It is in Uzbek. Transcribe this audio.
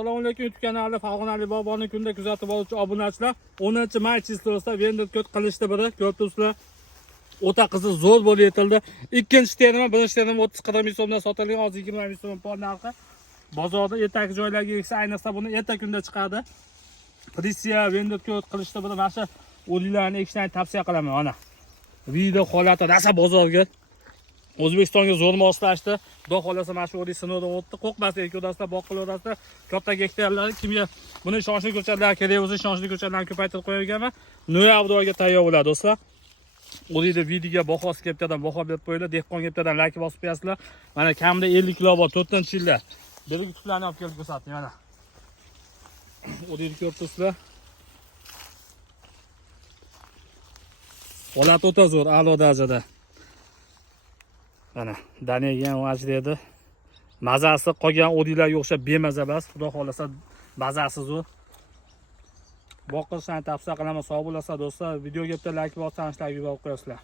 Assalomu alaykum, YouTube kanali Farg'onali boboni kunda kuzatib oluvchi obunachilar. 10-may chislosida vendor kod qilishdi biri. Ko'rdingizlar. O'ta qiziq zo'r bo'lib yetildi. Ikkinchi terimi, birinchi terim 30-40 ming so'mdan sotilgan, hozir 20 ming so'm pol narxi. Bozorda ertagi joylarga yeksa, ayniqsa buni erta kunda chiqadi. Prisiya vendor kod qilishdi biri. Mana shu o'liklarni ekishni tavsiya qilaman. Mana video holati rasa bozorga O'zbekistonga zo'r moslashdi. Xudo xolasa mana shu o'rik sinovdan o'tdi. Qo'rqmasdan ko'rasizlar, boqilaverasizlar. Katta gektarlar kimga buni ishonchli ko'chatlar kerak bo'lsa, ishonchli ko'chatlarni ko'paytirib qo'yaverganman. Noyabr oyiga tayyor bo'ladi do'stlar. O'rikda videoga bahosi keptadan baho berib qo'yinglar. Dehqon keptadan like bosib qo'yasizlar. Mana kamida 50 kilo bor, 4-yilda. Berigi tutlarni olib kelib ko'rsating mana. O'rikni ko'ribsizlar. Holat o'ta zo'r, a'lo darajada. Mana danagan ajraydi. Mazasi qolgan o'riklarga o'xshab bemaza emas. Xudo xolasa mazasi zo'r. Boqishni tavsiya qilaman. Sog' bo'lasizlar do'stlar. Videoga bitta like bossangiz, like yuborib qo'yasizlar.